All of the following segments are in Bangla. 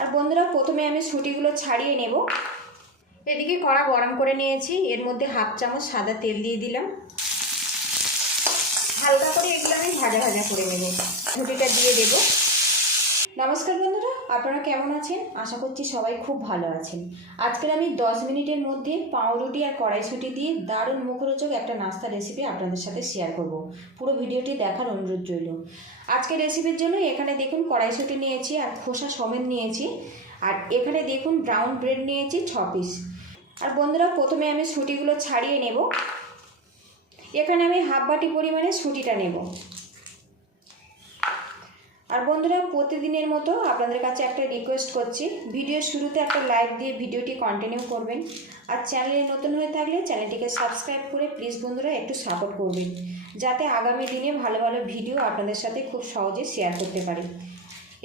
আর বন্ধুরা প্রথমে আমি সুটিগুলো ছাড়িয়ে নেব। এদিকে কড়া গরম করে নিয়েছি, এর মধ্যে হাফ চামচ সাদা তেল দিয়ে দিলাম। হালকা করে এগুলো আমি ভাজা ভাজা করে নেব। সুটিটা দিয়ে দেব। নমস্কার বন্ধুরা, আপনারা কেমন আছেন? আশা করছি সবাই খুব ভালো আছেন। আজকের আমি 10 মিনিটের মধ্যে পাউরুটি আর কড়াইশুঁটি দিয়ে দারুণ মুখরোচক একটা নাস্তা রেসিপি আপনাদের সাথে শেয়ার করব। পুরো ভিডিওটি দেখার অনুরোধ রইল। আজকের রেসিপির জন্য এখানে দেখুন কড়াইশুঁটি নিয়েছি আর খোসা সমেত নিয়েছি। আর এখানে দেখুন ব্রাউন ব্রেড নিয়েছি 6 পিস। আর বন্ধুরা প্রথমে আমি সুটিগুলো ছাড়িয়ে নেব। এখানে আমি হাফ বাটি পরিমাণে সুটিটা নেব। আর বন্ধুরা প্রতিদিনের মতো আপনাদের কাছে একটা রিকোয়েস্ট করছি, ভিডিওর শুরুতে একটা লাইক দিয়ে ভিডিওটি কন্টিনিউ করবেন। আর চ্যানেলে নতুন হয়ে থাকলে চ্যানেলটিকে সাবস্ক্রাইব করে প্লিজ বন্ধুরা একটু সাপোর্ট করবেন, যাতে আগামী দিনে ভালো ভালো ভিডিও আপনাদের সাথে খুব সহজে শেয়ার করতে পারি।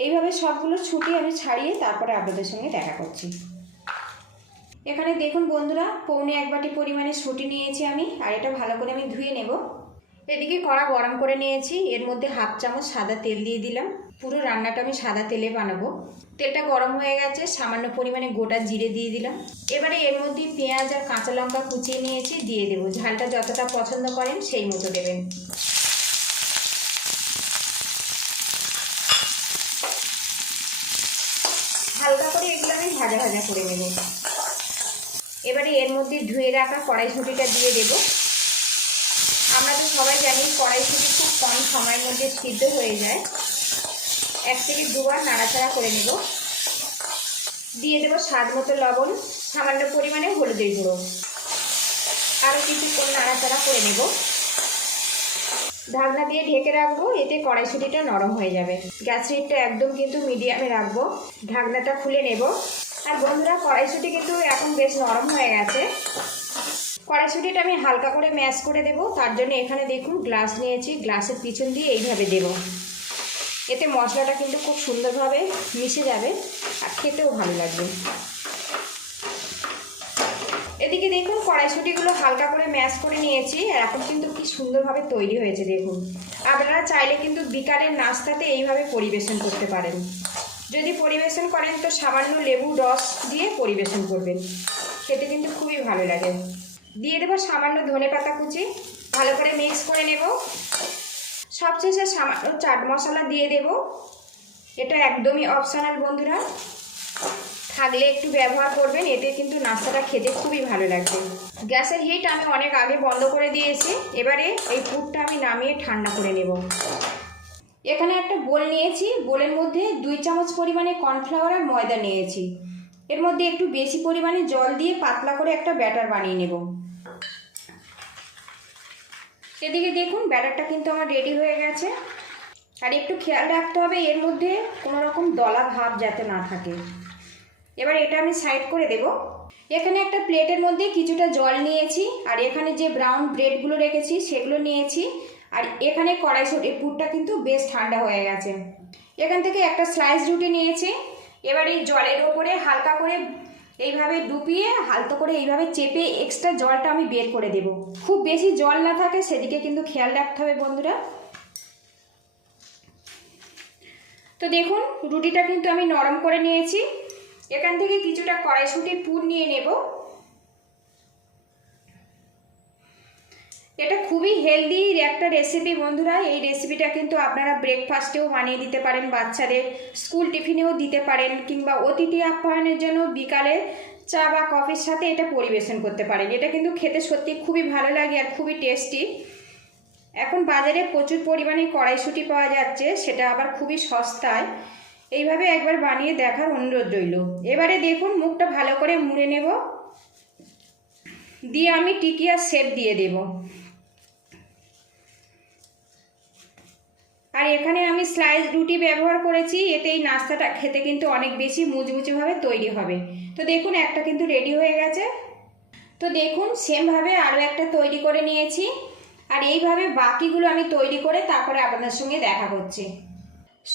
এইভাবে সবগুলো ছুটি আমি ছাড়িয়ে তারপরে আপনাদের সঙ্গে দেখা করছি। এখানে দেখুন বন্ধুরা পৌনে 1 বাটি পরিমাণে ছুটি নিয়েছি আমি, আর এটা ভালো করে আমি ধুয়ে নেব। এদিকে কড়া গরম করে নিয়েছি, এর মধ্যে হাফ চামচ সাদা তেল দিয়ে দিলাম। পুরো রান্নাটা আমি সাদা তেলে বানাবো। তেলটা গরম হয়ে গেছে, সামান্য পরিমাণে গোটা জিরে দিয়ে দিলাম। এবারে এর মধ্যে পেঁয়াজ আর কাঁচা লঙ্কা কুচিয়ে নিয়েছি দিয়ে দেবো। ঝালটা যতটা পছন্দ করেন সেই মতো দেবেন। হালকা করে এগুলো আমি ভাজা ভাজা করে নেব। এবারে এর মধ্যে ধুয়ে রাখা কড়াইশুঁটিটা দিয়ে দেবো। আমরা তো সবাই জানি কড়াইশুঁটি খুব কম সময়ের মধ্যে সিদ্ধ হয়ে যায়। 1 থেকে 2 বার নাড়াচাড়া করে নেব। দিয়ে দেবো স্বাদ মতো লবণ, সামান্য পরিমাণে হলুদের গুঁড়ো। আরও কিছুক্ষণ নাড়াচাড়া করে নেব। ঢাকনা দিয়ে ঢেকে রাখবো, এতে কড়াইশুঁটিটা নরম হয়ে যাবে। গ্যাস হিটটা একদম কিন্তু মিডিয়ামে রাখবো। ঢাকনাটা খুলে নেব। আর বন্ধুরা কড়াইশুঁটি কিন্তু এখন বেশ নরম হয়ে গেছে। কড়াইশুঁটিটা আমি হালকা করে ম্যাশ করে দেব। তার জন্য এখানে দেখুন গ্লাস নিয়েছি, গ্লাসের পিছন দিয়ে এইভাবে দেব। এতে মশলাটা কিন্তু খুব সুন্দরভাবে মিশে যাবে আর খেতেও ভালো লাগবে। এদিকে দেখুন কড়াইশুঁটিগুলো হালকা করে ম্যাশ করে নিয়েছি, আর এখন কিন্তু কি সুন্দরভাবে তৈরি হয়েছে দেখুন। আপনারা চাইলে কিন্তু বিকালের নাস্তাতে এইভাবে পরিবেশন করতে পারেন। যদি পরিবেশন করেন তো সামান্য লেবুর রস দিয়ে পরিবেশন করবেন, খেতে কিন্তু খুবই ভালো লাগে। দিয়ে দেবো সামান্য ধনেপাতা কুচি, ভালো করে মিক্স করে নেব। সবশেষে সামান্য চাট মশলা দিয়ে দেব। এটা একদমই অপশনাল বন্ধুরা, থাকলে একটু ব্যবহার করবেন, এতে কিন্তু নাস্তাটা খেতে খুবই ভালো লাগবে। গ্যাসের হিট আমি অনেক আগে বন্ধ করে দিয়েছি। এবারে এই পুরটা আমি নামিয়ে ঠান্ডা করে নেব। এখানে একটা বোল নিয়েছি, বোলের মধ্যে 2 চামচ পরিমাণে কর্নফ্লাওয়ার আর ময়দা নিয়েছি। এর মধ্যে একটু বেশি পরিমাণে জল দিয়ে পাতলা করে একটা ব্যাটার বানিয়ে নেব। এদিকে দেখুন ব্যাটারটা কিন্তু আমার রেডি হয়ে গেছে। আর একটু খেয়াল রাখতে হবে এর মধ্যে কোনো রকম দলা ভাব যাতে না থাকে। এবার এটা আমি সাইড করে দেব। এখানে একটা প্লেটের মধ্যে কিছুটা জল নিয়েছি, আর এখানে যে ব্রাউন ব্রেডগুলো রেখেছি সেগুলো নিয়েছি। আর এখানে কড়াইশুঁটির পুরটা কিন্তু বেশ ঠান্ডা হয়ে গেছে। এখান থেকে একটা স্লাইস রুটি নিয়েছি। এবার এই জলের ওপরে হালকা করে এইভাবে ডুবিয়ে হালকা করে এইভাবে চেপে এক্সট্রা জলটা আমি বের করে দেব। খুব বেশি জল না থাকে সেদিকে কিন্তু খেয়াল রাখতে হবে বন্ধুরা। তো দেখুন রুটিটা কিন্তু আমি নরম করে নিয়েছি। এখান থেকে কিছুটা কড়াইশুঁটির পুর নিয়ে নেব। এটা খুবই হেলদি একটা রেসিপি বন্ধুরা। এই রেসিপিটা কিন্তু আপনারা ব্রেকফাস্টেও বানিয়ে দিতে পারেন, বাচ্চাদের স্কুল টিফিনেও দিতে পারেন, কিংবা অতিথি আপ্যায়নের জন্য বিকালে চা বা কফির সাথে এটা পরিবেশন করতে পারেন। এটা কিন্তু খেতে সত্যি খুবই ভালো লাগে আর খুবই টেস্টি। এখন বাজারে প্রচুর পরিমাণে কড়াইশুঁটি পাওয়া যাচ্ছে, সেটা আবার খুবই সস্তায়। এইভাবে একবার বানিয়ে দেখার অনুরোধ রইল। এবারে দেখুন মুখটা ভালো করে মুড়ে নেব, দিয়ে আমি টিকিয়া শেপ দিয়ে দেব। আর এখানে আমি স্লাইস রুটি ব্যবহার করেছি, এতে এই নাস্তাটা খেতে কিন্তু অনেক বেশি মুচমুচেভাবে তৈরি হবে। তো দেখুন একটা কিন্তু রেডি হয়ে গেছে। তো দেখুন সেমভাবে আরও একটা তৈরি করে নিয়েছি। আর এইভাবে বাকিগুলো আমি তৈরি করে তারপরে আপনাদের সঙ্গে দেখা করছি।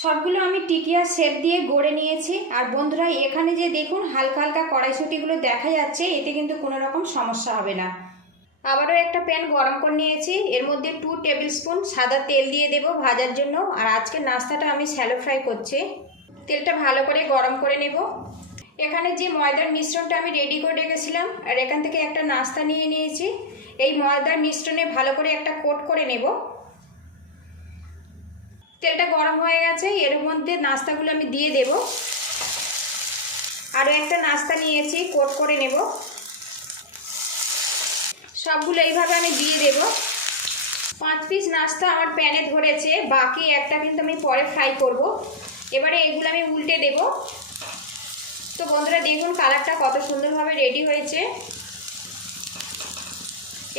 সবগুলো আমি টিকিয়া শেপ দিয়ে গড়ে নিয়েছি। আর বন্ধুরা এখানে যে দেখুন হালকা হালকা কড়াইশুঁটিগুলো দেখা যাচ্ছে, এতে কিন্তু কোনো রকম সমস্যা হবে না। আবারও একটা প্যান গরম করে নিয়েছি, এর মধ্যে 2 টেবিল স্পুন সাদা তেল দিয়ে দেব ভাজার জন্য। আর আজকে নাস্তাটা আমি শ্যালো ফ্রাই করছি। তেলটা ভালো করে গরম করে নেব। এখানে যে ময়দার মিশ্রণটা আমি রেডি করে রেখেছিলাম আর এখান থেকে একটা নাস্তা নিয়ে নিয়েছি। এই ময়দার মিশ্রণে ভালো করে একটা কোট করে নেব। তেলটা গরম হয়ে গেছে, এর মধ্যে নাস্তাগুলো আমি দিয়ে দেব। আরও একটা নাস্তা নিয়েছি, কোট করে নেব। সবগুলো এইভাবে আমি দিয়ে দেব। 5 পিস নাস্তা আমার প্যানে ধরেছে, বাকি একটা কিন্তু আমি পরে ফ্রাই করব। এবারে এগুলো আমি উল্টে দেব। তো বন্ধুরা দেখুন কালারটা কত সুন্দরভাবে রেডি হয়েছে।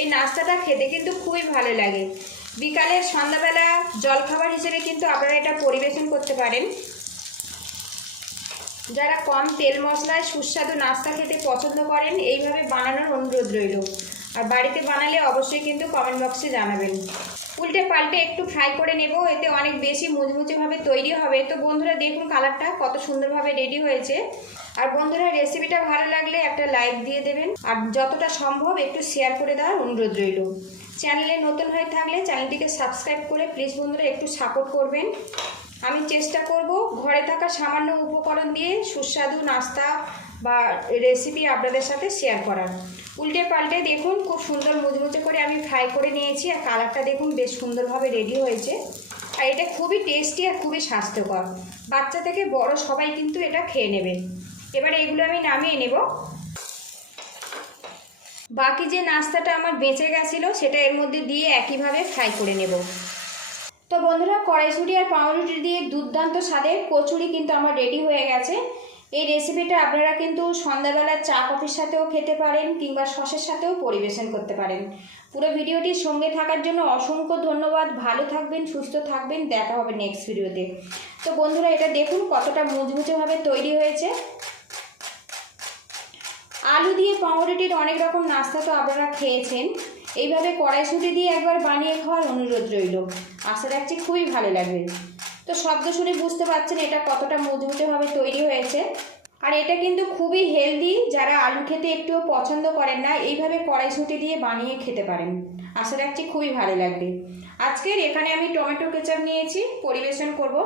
এই নাস্তাটা খেতে কিন্তু খুবই ভালো লাগে। বিকালের সন্ধ্যাবেলা জলখাবার হিসেবে কিন্তু আপনারা এটা পরিবেশন করতে পারেন। যারা কম তেল মশলায় সুস্বাদু নাস্তা খেতে পছন্দ করেন এইভাবে বানানোর অনুরোধ রইল। আর বাড়িতে বানালে অবশ্যই কিন্তু কমেন্ট বক্সে জানাবেন। উল্টে পাল্টে একটু ফ্রাই করে নেব, এতে অনেক বেশি মুচমুচেভাবে তৈরি হবে। তো বন্ধুরা দেখুন কালারটা কত সুন্দরভাবে রেডি হয়েছে। আর বন্ধুরা রেসিপিটা ভালো লাগলে একটা লাইক দিয়ে দেবেন, আর যতটা সম্ভব একটু শেয়ার করে দেওয়ার অনুরোধ রইল। চ্যানেলে নতুন হয়ে থাকলে চ্যানেলটিকে সাবস্ক্রাইব করে প্লিজ বন্ধুরা একটু সাপোর্ট করবেন। আমি চেষ্টা করব ঘরে থাকা সামান্য উপকরণ দিয়ে সুস্বাদু নাস্তা বা রেসিপি আপনাদের সাথে শেয়ার করার। উল্টে পাল্টে দেখুন খুব সুন্দর মুচমুচে করে আমি ফ্রাই করে নিয়েছি। আর কালারটা দেখুন বেশ সুন্দরভাবে রেডি হয়েছে। আর এটা খুবই টেস্টি আর খুবই স্বাস্থ্যকর। বাচ্চা থেকে বড় সবাই কিন্তু এটা খেয়ে নেবে। এবারে এগুলো আমি নামিয়ে নেব। বাকি যে নাস্তাটা আমার বেঁচে গেছিলো সেটা এর মধ্যে দিয়ে একইভাবে ফ্রাই করে নেব। তো বন্ধুরা কড়াইশুঁটি আর পাউরুটি দিয়ে দুর্দান্ত স্বাদের কচুরি কিন্তু আমার রেডি হয়ে গেছে। এই রেসিপিটা আপনারা কিন্তু সন্ধ্যাবেলা চা কফির সাথেও খেতে পারেন কিংবা সসের সাথেও পরিবেশন করতে পারেন। পুরো ভিডিওটির সঙ্গে থাকার জন্য অসংখ্য ধন্যবাদ। ভালো থাকবেন, সুস্থ থাকবেন, দেখা হবে নেক্সট ভিডিওতে। তো বন্ধুরা এটা দেখুন কতটা মুচমুচেভাবে তৈরি হয়েছে। আলু দিয়ে পাউরুটির অনেক রকম নাস্তা তো আপনারা খেয়েছেন, এইভাবে কড়াইশুঁটি দিয়ে একবার বানিয়ে খাওয়ার অনুরোধ রইল। আশা রাখছি খুবই ভালো লাগবে। তো শব্দ শুনে বুঝতে পারছেন এটা কতটা মুচমুচেভাবে তৈরি হয়েছে। আর এটা কিন্তু খুবই হেলদি, যারা আলু খেতে একটুও পছন্দ করেন না এইভাবে কড়াইশুঁটি দিয়ে বানিয়ে খেতে পারেন। আশা রাখছি খুবই ভালো লাগবে। আজকের এখানে আমি টমেটো কেচাপ নিয়েছি, পরিবেশন করব।